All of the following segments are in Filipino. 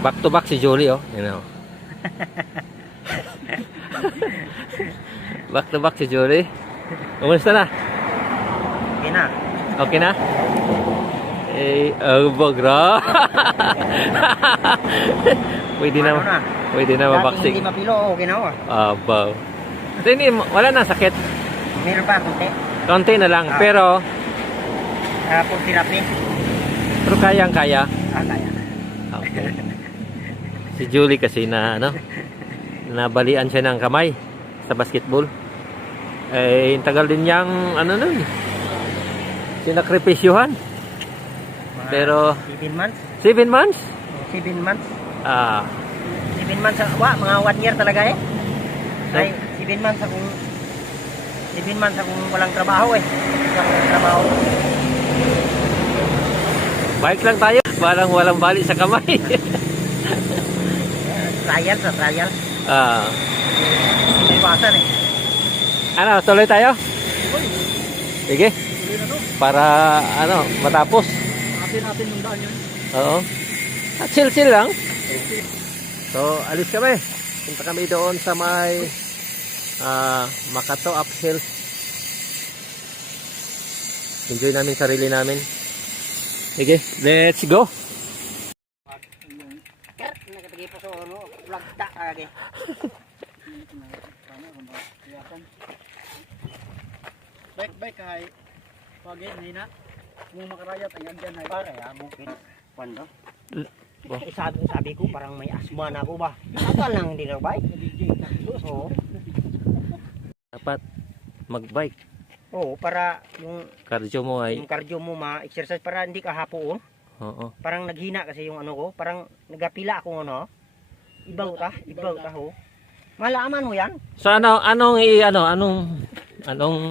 Back to back si Julie, oh. You know. Back to back si Julie. Kumusta na? Okay na. Okay na? Eh, bagra. Pwede na. Ano na? Pwede na Dating mabaksik. hindi mapilo, okay na ako. Abaw. Kasi hindi, wala na sakit. Meron pa, kunti. Konti na lang. Pero Food therapy. kayang-kaya. Kaya na. Okay. Si Julie kasi na ano, nabalian siya ng kamay sa basketball. Eh, tagal din niyang ano nun, sinakripisyuhan. Pero 7 months. 7 months? 7 months. Ah, 7 months, mga 1 year talaga eh. Ay, 7 months akong 7 months akong walang trabaho eh. Walang trabaho. bike lang tayo. Walang bali sa kamay. Trial sa trial. Ah, Hindi may iwasan eh. ano, tuloy tayo? Sige. Para ano, matapos. Natin yung daan yun. Oo. Chill lang. So, alis kami. Punta kami doon sa may Makato Uphill. Enjoy namin sarili namin. Sige, let's go. Nakatagay po sa ano, vlog ta kage. Baik kay pagin hina mo makarayat ang andyan hay Pare, bukid. Kwando? Sabi ko parang may asma na ako ba? Akala lang hindi lang bike. Oo. Dapat mag-bike. Oo, para yung Cardio mo ay. cardio mo ma-exercise para hindi ka hapoon. Oo. Parang naghina kasi yung ano ko, parang nagapila ako ano. Ibaw ta ho. Malaman mo yan? So anong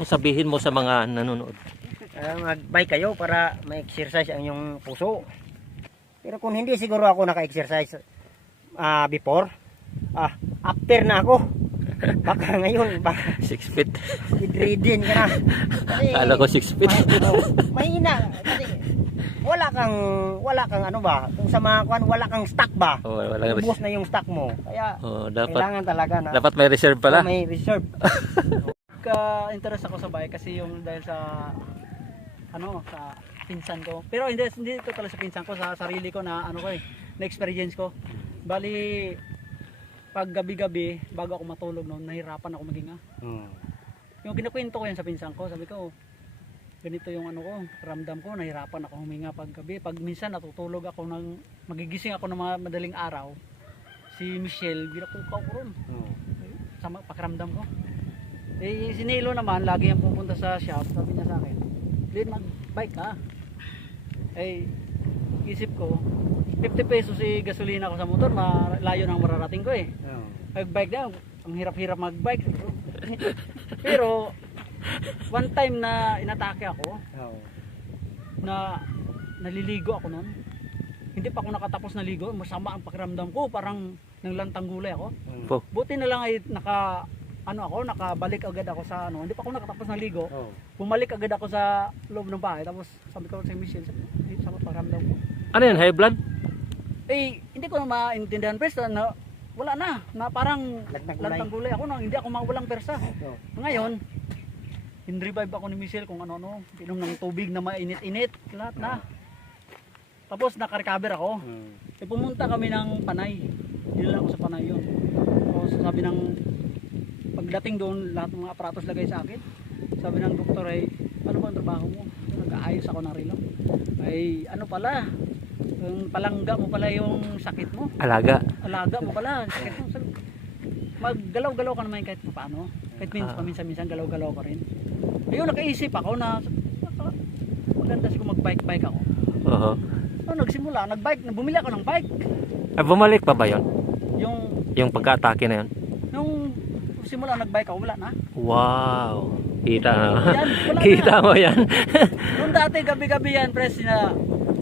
sabihin mo sa mga nanonood? Mag-bike kayo para ma-exercise ang yung puso. Pero kung hindi siguro ako naka-exercise before, after na ako. Baka ngayon, 6 feet. bedridden ka na. Kasi, Kala ko 6 feet. mahina. Kasi wala kang ano ba, kung sa mga kwan, wala kang stock ba? Oh, walang Ubos na yung stock mo. Kaya, dapat kailangan talaga na may reserve pala. may reserve. ka-interest ako sa bike kasi yung dahil sa ano sa pinsan ko. Pero hindi ko talaga sa pinsan ko, sa sarili ko na ano ko na experience ko. Bali pag gabi-gabi bago ako matulog noon, nahirapan ako maghinga. Yung kinukwento ko yan sa pinsan ko, sabi ko ganito yung ano ko, ramdam ko, nahirapan ako huminga pag gabi. Pag minsan natutulog ako magigising ako ng mga madaling araw. Si Michelle, binakukaw ko ron. Sama pakiramdam ko. Eh si Nilo naman, lagi yung pupunta sa shop, sabi niya sa akin, "Lin, mag-bike ka." Eh isip ko, 50 pesos si gasolina ko sa motor, malayo nang mararating ko eh. Mag-bike na, ang hirap-hirap mag-bike. Pero one time na inatake ako, na naliligo ako noon. Hindi pa ako nakatapos naligo, masama ang pakiramdam ko, parang nanglantang gulay ako. Buti na lang ay nakabalik agad ako sa ano, hindi pa ako nakatapos ng ligo. Bumalik agad ako sa loob ng bahay, tapos sabi ko sa Michelle, sa pakiramdam ko. Ano yan, high blood? Eh, hindi ko na maintindihan persa na wala na parang lantang gulay ako, hindi ako mawalang persa. Ngayon, in-revive ako ni Michelle kung ano, inom ng tubig na mainit-init, lahat na. Tapos naka-recover ako. Eh, pumunta kami ng Panay. Dinala ako sa Panay yun. Tapos sabi ng pagdating doon, lahat ng mga aparatos lagay sa akin. Sabi ng doktor ay, ano ba ang trabaho mo? Nag-aayos ako ng relo. Ay, ano pala? Yung palangga mo pala yung sakit mo. Alaga Mo pala, sakit mo. Maggalaw-galaw ka naman kahit paano. Kahit paminsan-minsan galaw-galaw ko rin. Ayun, nakaisip ako na maganda siguro mag-bike ako. Oo. Nagsimula, bumili ako ng bike. Bumalik pa ba yun? Yung pagka-atake na yun? Nung simula nag-bike ako, wala na. Wow. Kita mo. Wala Kita na. mo yan. Nung dati gabi-gabi yan, press na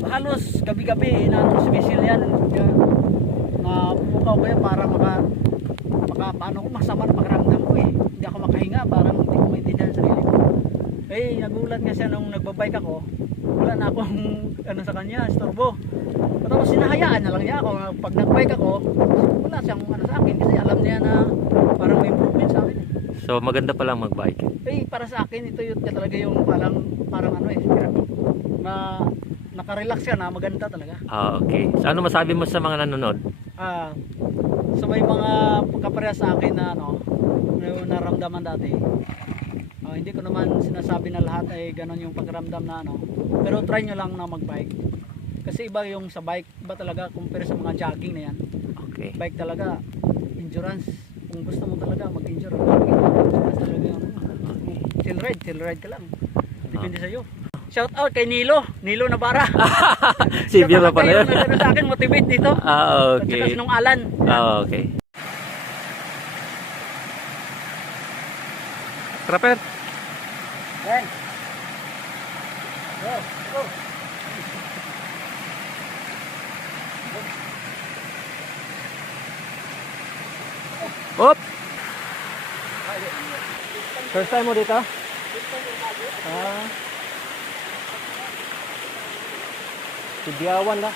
halos gabi-gabi na si Michelle yan. Na pupukaw ko yan para paano ko masama na pakiramdam ko eh. Hindi ako makahinga, parang hindi ko maintindihan sarili ko. Eh, nagulat nga siya nung nagbabike ako. wala na akong ano sa kanya, istorbo. Tapos sinahayaan na lang niya ako. Pag nag-bike ako, wala siyang ano sa akin kasi alam niya na parang may improvement sa akin. So maganda pa lang mag-bike. Eh, para sa akin, ito yung talaga yung parang ano eh, na nakarelax ka na, maganda talaga. Ah, okay. So ano masabi mo sa mga nanonood? So may mga kaparehas sa akin na ano, na naramdaman dati. Hindi ko naman sinasabi na lahat ay ganon yung pakiramdam na ano. Pero try nyo lang na mag-bike. Kasi iba yung sa bike, iba talaga compare sa mga jogging na yan. Okay. Bike talaga, endurance. Kung gusto mo talaga mag-endure, endurance talaga yung chill ride ka lang. Depende sa'yo. Shout out kay Nilo Nabara. Si Biro pala yun. Nagano sa akin, motivate dito. Ah, At saka okay. sinong Alan. Ah, okay. Trapper. Then, go, go. Op! First time mo dito? Ah. Sibiyawan na.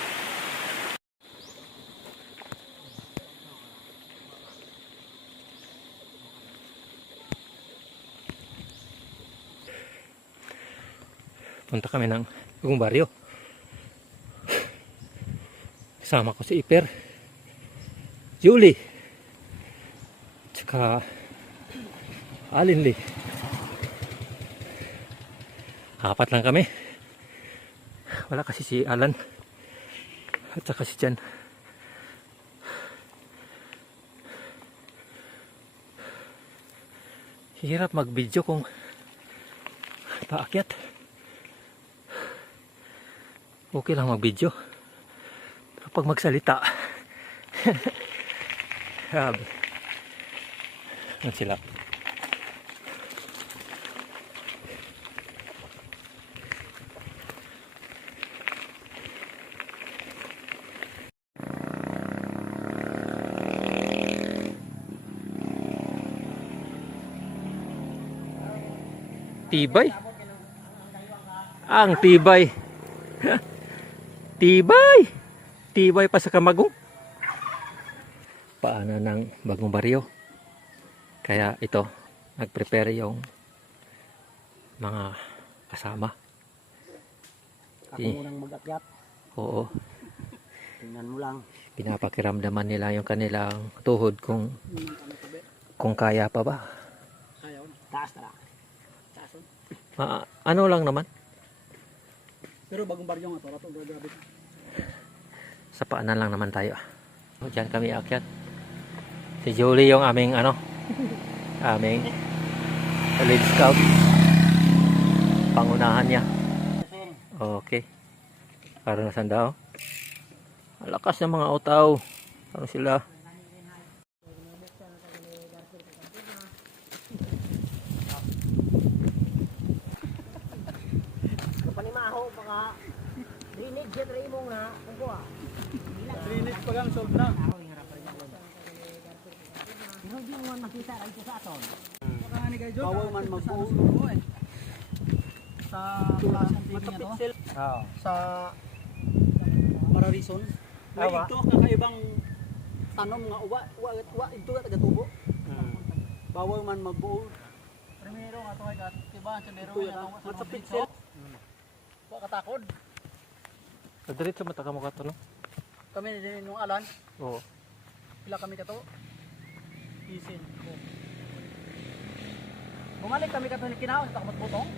Punta kami ng Bagong Baryo. Kasama ko si Iper, Julie, tsaka Alinli. Apat lang kami. Wala kasi si Alan at saka si Jan. Hirap mag-video kung paakyat. Okay lang mag-video. Pero pag magsalita, grabe. Yan sila. Tibay. Ang tibay. Tibay. Tibay pa sa Kamagong. Paano ng Bagong Baryo. Kaya ito, nag-prepare yung mga kasama. Ako munang mag-akyat. Oo. Tingnan mo lang. Pinapakiramdaman nila yung kanilang tuhod kung kaya pa ba. Ayaw na. Taas na lang. Ano lang naman. Pero Bagong Baryo nga to, grabe. Sa paanan lang naman tayo. Diyan kami akyat. Si Julie yung aming aming lead scout. Pangunahan niya. Okay. Para na sandao. Ang lakas ng mga utaw. Ano sila? Panimaho, baka drainage siya try mo nga. Kung kuha. Drainage pa gang solve na. Pero di mo makita rin sa aton. Bawal man mag-uulong eh. Sa klaseng tingin niya to. Oo. Sa para reason. May Awa. ito kakaibang tanom nga uwa ito ka tagatubo. Bawal man magbuo. Primero nga to kay tiba sa dero nga sa pixel. Wa katakod. Diretso mata ka mo kato, no? Kami din nung Alan, Oo. pila kami kato. Isin ko. Bumalik kami kato ni kinaon sa kamat butong.